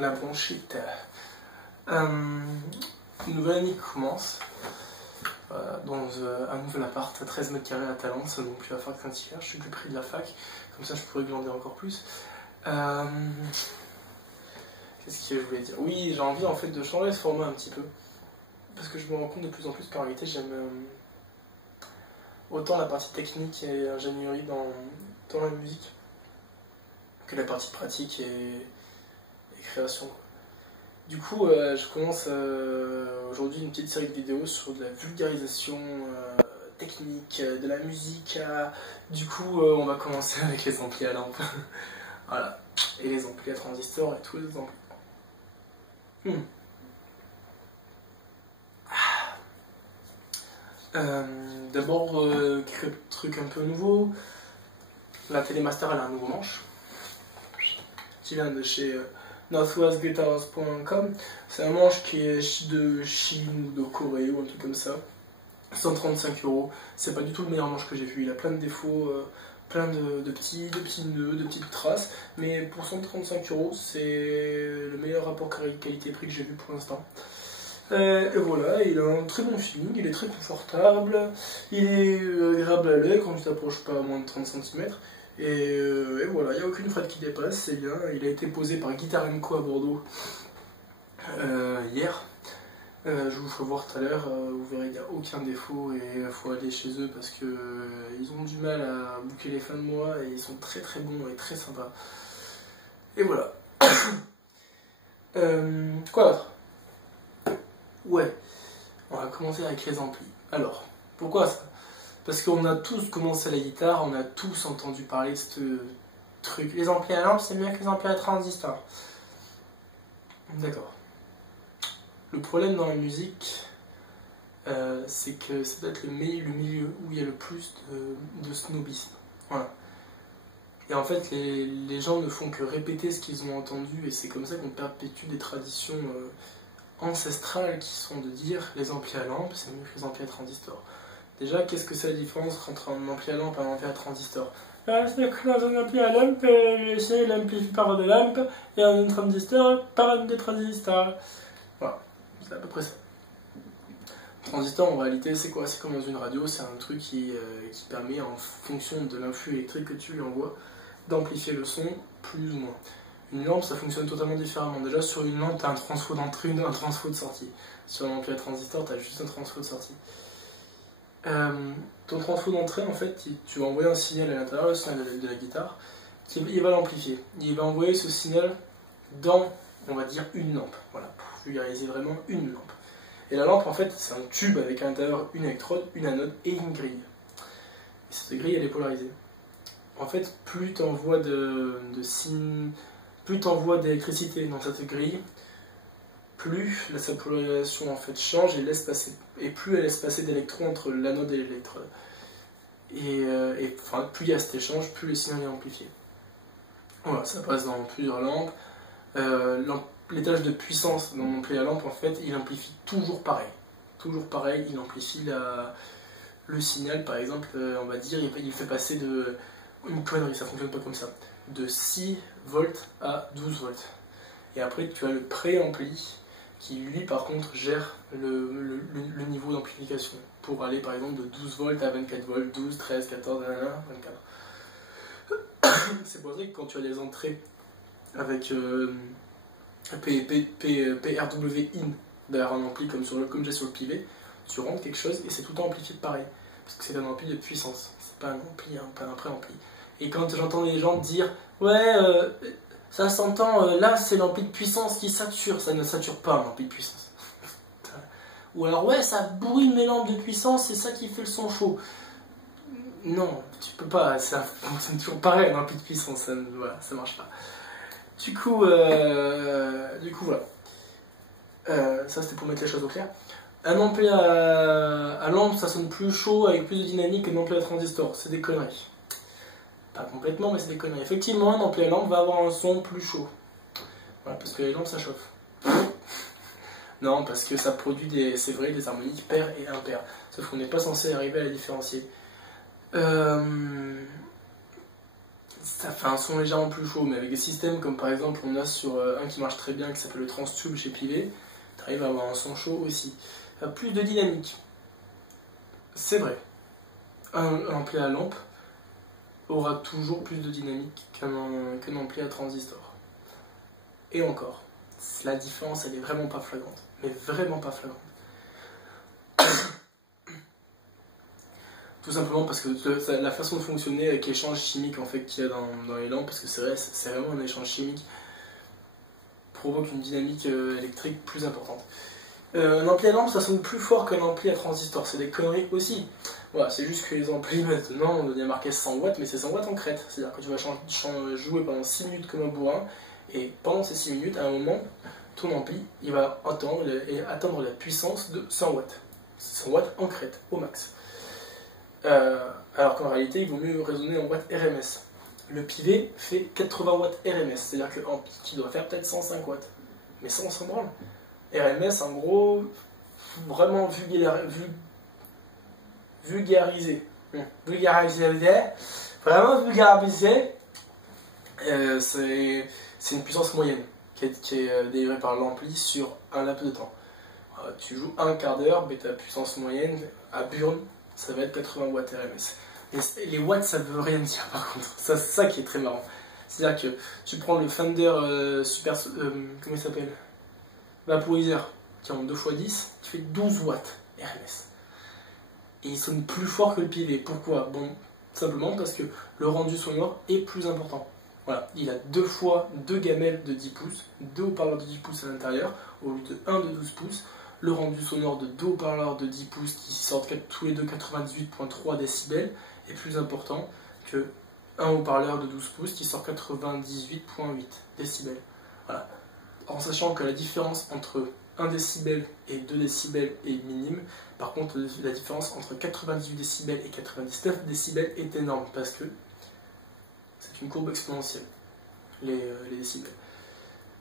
la bronchite. Une nouvelle année qui commence. Dans un nouvel appart à 13 mètres carrés à Talence, ça ne vaut plus la fac quand hier, je suis plus près de la fac, comme ça je pourrais glander encore plus. Qu'est-ce que je voulais dire? Oui, j'ai envie en fait de changer ce format un petit peu, parce que je me rends compte de plus en plus qu'en réalité j'aime autant la partie technique et ingénierie dans la musique, que la partie pratique et création. Du coup, je commence aujourd'hui une petite série de vidéos sur de la vulgarisation technique de la musique. Du coup, on va commencer avec les amplis à lampe. Voilà. Et les amplis à transistors et tous les amplis. D'abord, quelques trucs un peu nouveaux. La Télémaster, elle a un nouveau manche qui vient de chez northwestguitars.com. C'est un manche qui est de Chine ou de Corée ou un truc comme ça. 135 €. C'est pas du tout le meilleur manche que j'ai vu. Il a plein de défauts, plein de petits nœuds, de petites traces. Mais pour 135 €, c'est le meilleur rapport qualité-prix que j'ai vu pour l'instant. Et voilà, il a un très bon feeling, il est très confortable, il est agréable à l'œil quand tu t'approches pas à moins de 30 cm. Et voilà, il n'y a aucune frette qui dépasse, c'est bien. Il a été posé par Guitar & Co à Bordeaux hier. Je vous ferai voir tout à l'heure, vous verrez, il n'y a aucun défaut et il faut aller chez eux parce que ils ont du mal à boucler les fins de mois et ils sont très très bons et très sympas. Et voilà. Quoi d'autre? Ouais, on va commencer avec les amplis. Alors, pourquoi ça? Parce qu'on a tous commencé la guitare, on a tous entendu parler de ce truc. Les amplis à lampe, c'est mieux que les amplis à transistor. D'accord. Le problème dans la musique, c'est que c'est peut-être le milieu où il y a le plus de snobisme. Voilà. Et en fait, les gens ne font que répéter ce qu'ils ont entendu, et c'est comme ça qu'on perpétue des traditions ancestrales qui sont de dire les amplis à lampe, c'est mieux que les amplis à transistor. Déjà, qu'est-ce que c'est la différence entre un ampli à lampe et un ampli à transistor? C'est que dans un ampli à lampe, c'est l'amplifie par de lampe, et un transistor par des transistors. Voilà, c'est à peu près ça. Transistor, en réalité, c'est quoi? C'est comme dans une radio, c'est un truc qui permet, en fonction de l'influx électrique que tu lui envoies, d'amplifier le son plus ou moins. Une lampe, ça fonctionne totalement différemment. Déjà, sur une lampe, tu as un transfo d'entrée, un transfo de sortie. Sur un ampli à transistor, tu as juste un transfo de sortie. Ton transfo d'entrée, en fait, tu vas envoyer un signal à l'intérieur, le signal de la guitare, il va l'amplifier. Il va envoyer ce signal dans, on va dire, une lampe. Voilà, pour vulgariser vraiment une lampe. Et la lampe, en fait, c'est un tube avec à l'intérieur une électrode, une anode et une grille. Et cette grille, elle est polarisée. En fait, plus tu envoies plus tu envoies d'électricité dans cette grille, plus sa polarisation en fait change et plus elle laisse passer d'électrons entre l'anode et l'électrode. Et enfin, plus il y a cet échange, plus le signal est amplifié. Voilà, ça passe dans plusieurs lampes. L'étage de puissance dans mon ampli à lampe, en fait, il amplifie toujours pareil. Toujours pareil, il amplifie le signal, par exemple, on va dire, il fait passer de... Une connerie, ça fonctionne pas comme ça. De 6 volts à 12 volts. Et après, tu as le pré-ampli qui, lui, par contre, gère le niveau d'amplification. Pour aller, par exemple, de 12 volts à 24 volts, 12, 13, 14, 24. C'est pour ça que quand tu as des entrées avec PRW in derrière un ampli comme j'ai sur le pivet, tu rentres quelque chose et c'est tout le temps amplifié de pareil. Parce que c'est un ampli de puissance, c'est pas un ampli, pas un pré-ampli. Et quand j'entends les gens dire ouais, ça s'entend, là c'est l'ampli de puissance qui sature, ça ne sature pas un ampli de puissance. Ou alors ouais, ça bourrine mes lampes de puissance, c'est ça qui fait le son chaud. Non, tu peux pas, ça fonctionne toujours pareil, un ampli de puissance, voilà, ça marche pas. Du coup voilà. Ça c'était pour mettre les choses au clair. Un ampli à lampe, ça sonne plus chaud avec plus de dynamique qu'un ampli à transistor, c'est des conneries. Pas complètement, mais c'est des conneries. Effectivement, un ampli à lampe va avoir un son plus chaud. Voilà, parce que les lampes ça chauffe. Non, parce que ça produit c'est vrai, des harmoniques paires et impaires. Sauf qu'on n'est pas censé arriver à les différencier. ça fait un son légèrement plus chaud, mais avec des systèmes comme par exemple on a sur un qui marche très bien qui s'appelle le Transtube chez Pivet, tu arrives à avoir un son chaud aussi. Plus de dynamique. C'est vrai. Un ampli à lampe aura toujours plus de dynamique qu'un ampli à transistor. Et encore, la différence elle est vraiment pas flagrante. Mais vraiment pas flagrante. Tout simplement parce que la façon de fonctionner avec l'échange chimique en fait, qu'il y a dans les lampes, parce que c'est vrai, c'est vraiment un échange chimique, provoque une dynamique électrique plus importante. Un ampli à lampe, ça sonne plus fort qu'un ampli à transistor, c'est des conneries aussi. Voilà, c'est juste que les amplis maintenant, on a marqué 100 watts, mais c'est 100 watts en crête. C'est-à-dire que tu vas jouer pendant 6 minutes comme un bourrin, et pendant ces 6 minutes, à un moment, ton ampli, il va atteindre la puissance de 100 watts. 100 watts en crête, au max. Alors qu'en réalité, il vaut mieux raisonner en watts RMS. Le Pivet fait 80 watts RMS, c'est-à-dire qu'un pic qui doit faire peut-être 105 watts. Mais ça, on s'en branle. RMS, en gros, vraiment vulgarisé. Vraiment vulgarisé. C'est une puissance moyenne qui est délivrée par l'ampli sur un laps de temps. Tu joues un quart d'heure, mais ta puissance moyenne à burn, ça va être 80 watts RMS. Et les watts, ça ne veut rien dire par contre. C'est ça qui est très marrant. C'est-à-dire que tu prends le Fender comment il s'appelle, vaporiseur, qui est en 2x10, qui fait 12 watts RMS. Et il sonne plus fort que le Pivet. Pourquoi? Bon, simplement parce que le rendu sonore est plus important. Voilà, il a deux gamelles de 10 pouces, deux haut-parleurs de 10 pouces à l'intérieur, au lieu de 1 de 12 pouces. Le rendu sonore de deux haut-parleurs de 10 pouces qui sortent tous les deux 98.3 décibels est plus important que un haut-parleur de 12 pouces qui sort 98.8 décibels. Voilà. En sachant que la différence entre 1 décibel et 2 décibels est minime, par contre la différence entre 98 décibels et 99 décibels est énorme parce que c'est une courbe exponentielle, les décibels.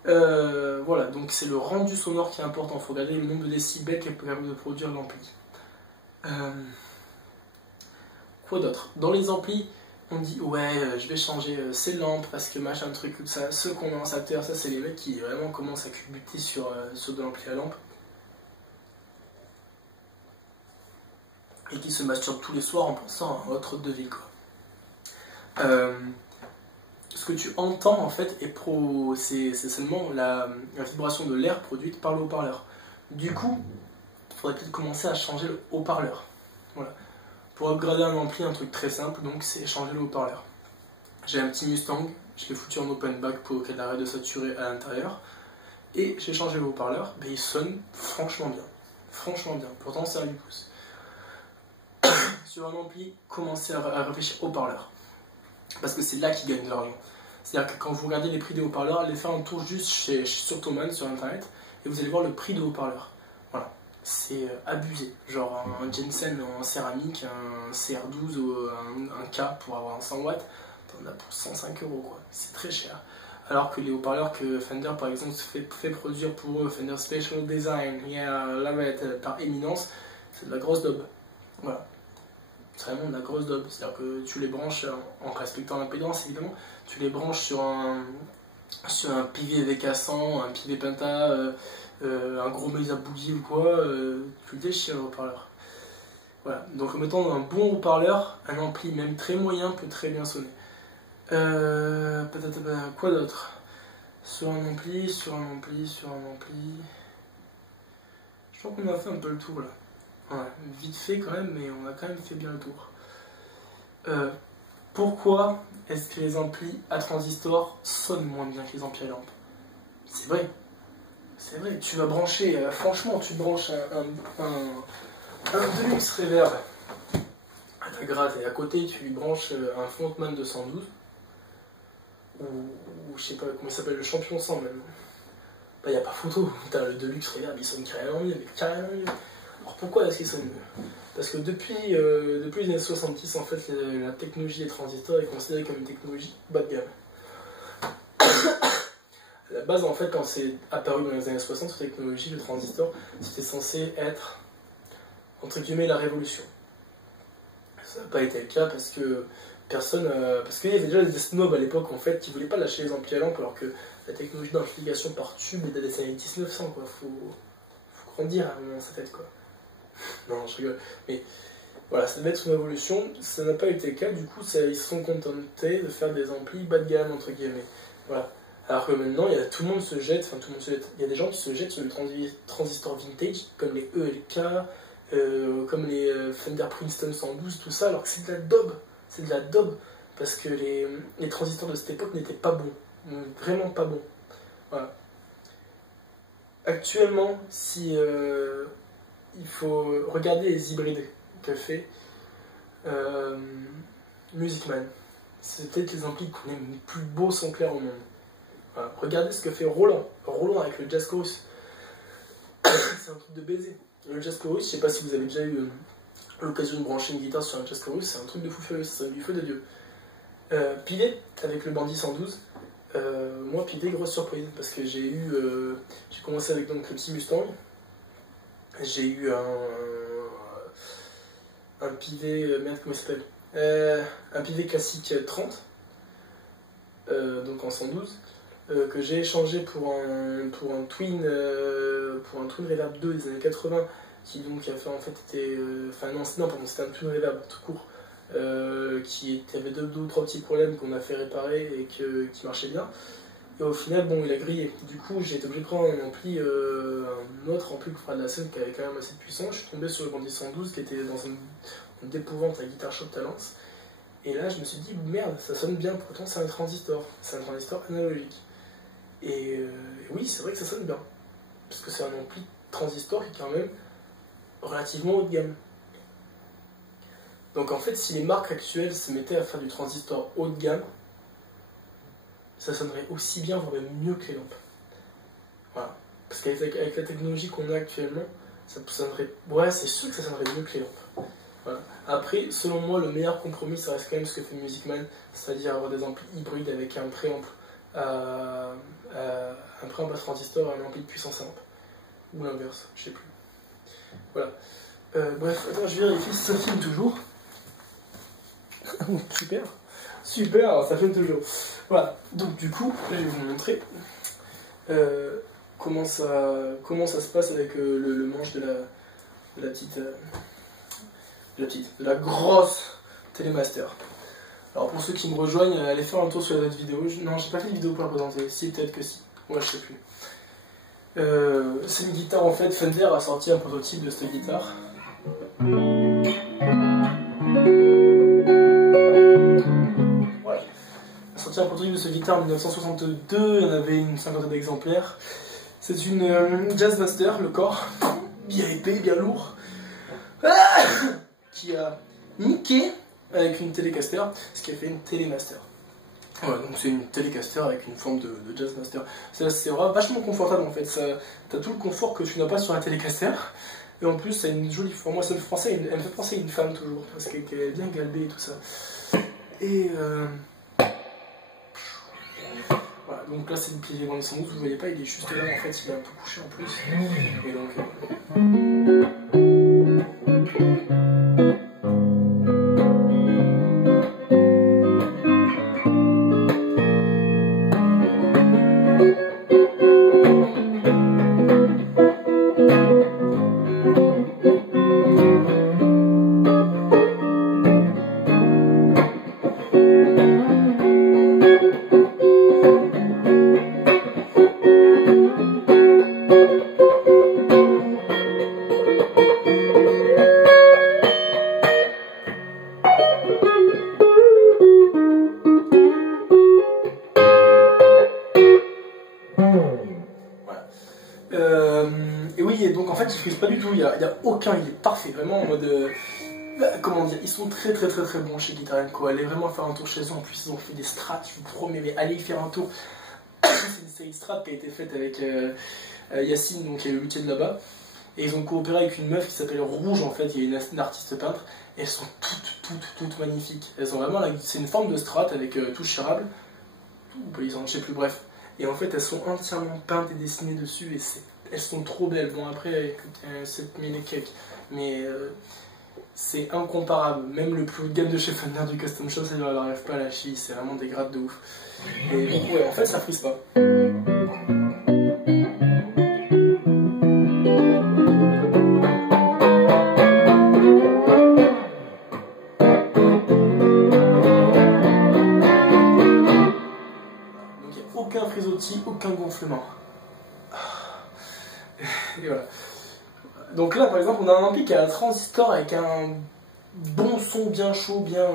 Voilà, donc c'est le rendu sonore qui est important. Il faut regarder le nombre de décibels qu'elle peut permettre de produire l'ampli. Quoi d'autre? Dans les amplis, on dit ouais, je vais changer ces lampes parce que machin truc, tout ça. Ce condensateur, ça c'est les mecs qui vraiment commencent à culbuter sur de l'ampli à lampe et qui se masturbent tous les soirs en pensant à autre de ville, quoi. Ce que tu entends en fait c'est seulement la vibration de l'air produite par le haut-parleur. Du coup, il faudrait peut-être commencer à changer le haut-parleur. Voilà. Pour upgrader un ampli, un truc très simple, donc c'est changer le haut-parleur. J'ai un petit Mustang, je l'ai foutu en open back pour qu'elle arrête de saturer à l'intérieur. Et j'ai changé le haut-parleur, mais il sonne franchement bien. Franchement bien, pourtant c'est un 8 pouces. Sur un ampli, commencez à réfléchir au haut-parleur. Parce que c'est là qu'ils gagnent de l'argent. C'est-à-dire que quand vous regardez les prix des haut-parleurs, allez faire un tour juste sur Thomann, sur internet, et vous allez voir le prix de haut-parleurs. Voilà. C'est abusé. Genre un Jensen en céramique, un CR12 ou un K pour avoir un 100 watts, t'en as pour 105 €, quoi. C'est très cher. Alors que les haut-parleurs que Fender, par exemple, fait produire pour eux, Fender Special Design, par éminence, c'est de la grosse daube. Voilà. C'est vraiment de la grosse daube. C'est-à-dire que tu les branches, en respectant l'impédance évidemment, tu les branches sur un Pivet VK100, un Pivet Penta, un gros Mesa Boogie ou quoi, tu le déchires le haut-parleur. Voilà. Donc en mettant un bon haut-parleur, un ampli même très moyen peut très bien sonner. Quoi d'autre? Sur un ampli. Je crois qu'on a fait un peu le tour là. Ouais, vite fait quand même, mais on a quand même fait bien le tour. Pourquoi est-ce que les amplis à transistor sonnent moins bien que les amplis à lampe? C'est vrai. C'est vrai, tu vas brancher, franchement, tu branches un Deluxe Reverb à ta gratte et à côté tu lui branches un Frontman 212 ou je sais pas comment il s'appelle, le Champion 100 même. Bah y a pas photo, t'as le Deluxe Reverb, il sonne carrément mieux, Alors pourquoi est-ce qu'il sonne mieux? Parce que depuis les années 70, en fait, la technologie des transistors est considérée comme une technologie bas de gamme. À la base, en fait, quand c'est apparu dans les années 60, cette technologie, le transistor, c'était censé être, entre guillemets, la révolution. Ça n'a pas été le cas parce que personne, parce qu'il y avait déjà des snobs à l'époque en fait qui voulaient pas lâcher les amplis à lampe alors que la technologie d'amplification par tube est des années 1900 quoi, faut grandir à un moment sa tête quoi. Non, je rigole, mais voilà, ça devait être une évolution, ça n'a pas été le cas, du coup ils se sont contentés de faire des amplis bas de gamme entre guillemets, voilà. Alors que maintenant, tout le monde se jette, enfin tout le monde se jette, il y a des gens qui se jettent sur les transistors vintage, comme les ELK, comme les Fender Princeton 112, tout ça, alors que c'est de la daube, parce que les transistors de cette époque n'étaient pas bons, vraiment pas bons. Voilà. Actuellement, si il faut regarder les hybrides qu'a fait Music Man, c'est peut-être les amplis qu'on aime les plus beaux son clair au monde. Voilà. Regardez ce que fait Roland avec le Jazz Chorus, c'est un truc de baiser. Le Jazz Chorus, je sais pas si vous avez déjà eu l'occasion de brancher une guitare sur un Jazz Chorus, c'est un truc de fou furieux, c'est du feu de Dieu. Pivet avec le Bandit 112, moi Pivet, grosse surprise, parce que j'ai commencé avec donc le petit Mustang, j'ai eu un Pivet, merde comment il s'appelle, un Pivet classique 30, donc en 112, que j'ai échangé pour un Twin Reverb 2 des années 80, qui donc a fait en fait c'était un Twin Reverb tout court, qui avait deux ou trois petits problèmes qu'on a fait réparer et qui marchait bien. Et au final, bon, il a grillé. Du coup, j'ai été obligé de prendre un autre ampli pour faire de la scène qui avait quand même assez de puissance. Je suis tombé sur le Bandit 112 qui était dans une d'épouvante à Guitar Shop Talents. Et là, je me suis dit, merde, ça sonne bien, pourtant c'est un transistor analogique. Et oui, c'est vrai que ça sonne bien. Parce que c'est un ampli transistor qui est quand même relativement haut de gamme. Donc en fait, si les marques actuelles se mettaient à faire du transistor haut de gamme, ça sonnerait aussi bien, voire même mieux que les lampes. Voilà. Parce qu'avec la technologie qu'on a actuellement, ça sonnerait... Ouais, c'est sûr que ça sonnerait mieux que les lampes. Voilà. Après, selon moi, le meilleur compromis, ça reste quand même ce que fait Music Man, c'est-à-dire avoir des amplis hybrides avec un préamp à transistor et un ampli de puissance à lampe. Ou l'inverse, je sais plus. Voilà. Bref, attends, je vérifie si ça filme toujours. Super, ça filme toujours. Voilà, donc du coup, là je vais vous montrer comment ça se passe avec le manche de la grosse Telemaster. Alors pour ceux qui me rejoignent, allez faire un tour sur la autre vidéo. Non, j'ai pas fait de vidéo pour la présenter, si peut-être que si. Ouais, je sais plus. C'est une guitare en fait, Fender a sorti un prototype de cette guitare. Voilà. A sorti un prototype de cette guitare en 1962, il y en avait une cinquantaine d'exemplaires. C'est une Jazzmaster, le corps, bien épais, bien lourd, qui a niqué avec une Telecaster, ce qui a fait une Telemaster. Ouais, donc c'est une Telecaster avec une forme de Jazzmaster. C'est vraiment vachement confortable en fait. T'as tout le confort que tu n'as pas sur la Telecaster. Et en plus, ça a une jolie forme. Moi, elle me fait penser à une femme toujours, parce qu'elle est bien galbée et tout ça. Et voilà, donc là c'est le pilier Bandit 112, vous voyez pas, il est juste là en fait, il est un peu couché en plus. Et donc. Et oui, et donc en fait, je frise pas du tout, il y a aucun, il est parfait, vraiment en mode. Comment dire, ils sont très bons chez Guitar & Co. Allez vraiment faire un tour chez eux, en plus ils ont fait des strats, je vous promets, mais allez y faire un tour. C'est une série de strats qui a été faite avec Yacine, donc qui est le luthier de là-bas. Et ils ont coopéré avec une meuf qui s'appelle Rouge, en fait, il y a une artiste peintre, et elles sont toutes magnifiques. Elles ont vraiment, c'est une forme de strat avec touche charable, ou polissante, je sais plus, bref. Et en fait, elles sont entièrement peintes et dessinées dessus, et elles sont trop belles. Bon, après, avec 7000 et quelques, mais c'est incomparable. Même le plus haut de gamme de chez Fender du Custom Shop, ça ne leur arrive pas à la cheville, c'est vraiment des grades de ouf. Et donc ouais, en fait ça frise pas. Aucun frisottis, aucun gonflement. Et voilà. Donc là, par exemple, on a un ampli qui a un transistor avec un bon son bien chaud, bien...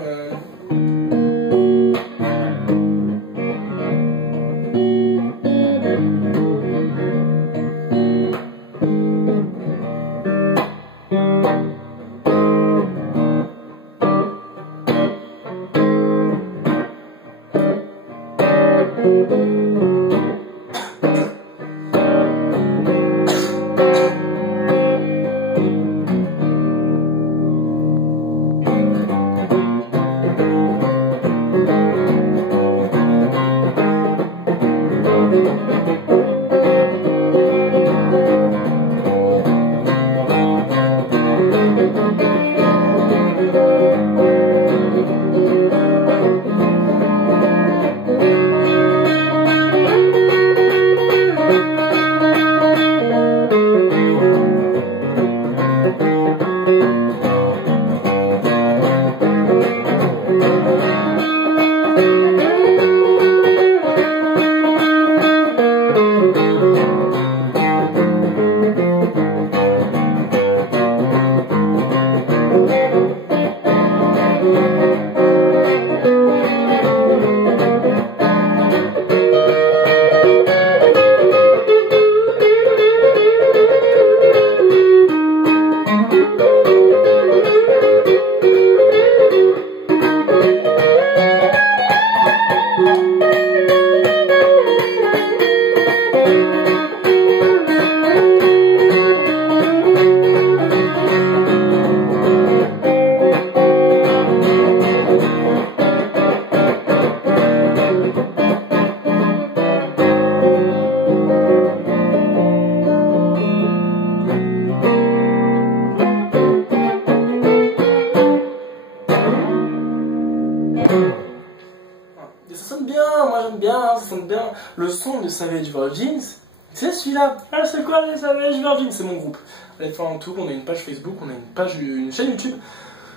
Et ça sonne bien, moi j'aime bien, ça sonne bien. Le son de Savage Virgins, c'est celui-là. Ah, c'est quoi les Savage Virgins? C'est mon groupe. Allez faire un tour, on a une page Facebook, on a une chaîne YouTube.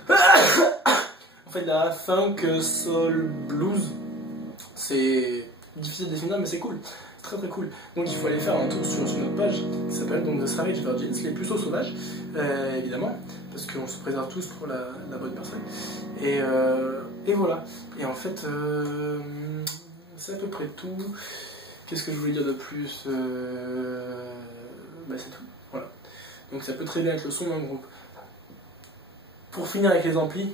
On fait de la funk, soul, blues. C'est difficile à définir, mais c'est cool. C'est très très cool. Donc il faut aller faire un tour sur notre page qui s'appelle donc The Savage Virgins, les puceaux sauvages, évidemment, parce qu'on se préserve tous pour la bonne personne. Et voilà. Et en fait, c'est à peu près tout. Qu'est-ce que je voulais dire de plus? Bah, c'est tout. Voilà. Donc ça peut très bien être le son d'un groupe. Pour finir avec les amplis,